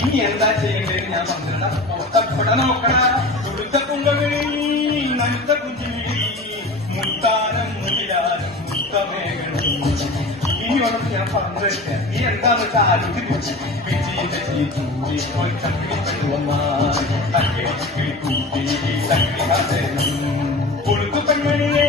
ഇനി എന്താ ചെയ്യേണ്ടതെന്ന് ഞാൻ പറഞ്ഞിട്ടുണ്ട. പൊട്ടപ്പെട നോക്കണ കൊടുത്ത കുങ്കവിളി നനുത്ത കുഞ്ചിവിളി മുത്താനം മുകിലാനും മുത്തമേകണം. ഇനി വന്നിട്ട് ഞാൻ പറഞ്ഞു വെച്ചാൽ നീ എന്താന്ന് വെച്ചാൽ ആദ്യത്തിൽ വിജയിന്റെ ചീത്തൂടി ഒരു ചക്കിടി പെണ്ണുവന്മാ തക്കിടി ചിക്കിടി കൂട്ടി തക്കിടി കാതേനും കൊളുത്തു പെൺമണിയെ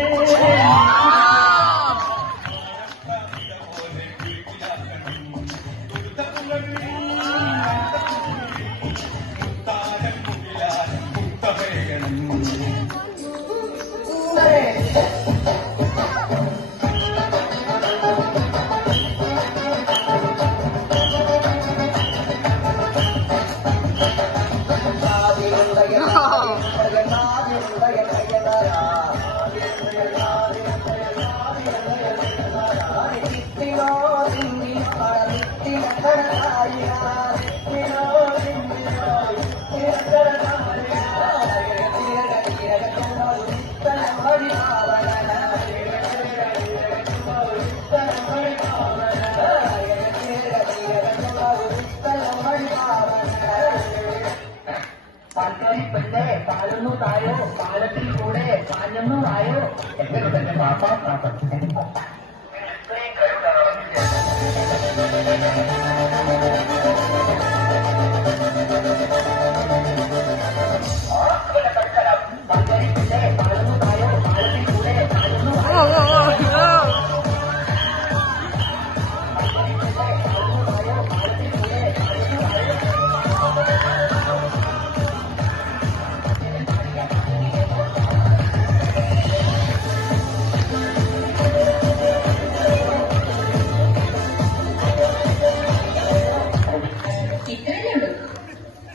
പെണ്ണെ പാലൊന്നു തായോ പാലത്തിൽ കൂടെ പാഞ്ഞൊന്നു തായോ എങ്ങനെ തന്നെ പാപ്പാ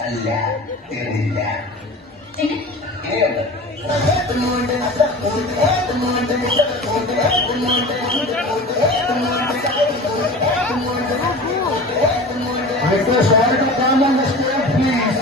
അല്ല തീർന്നില്ല. Request all to come on the stage, please.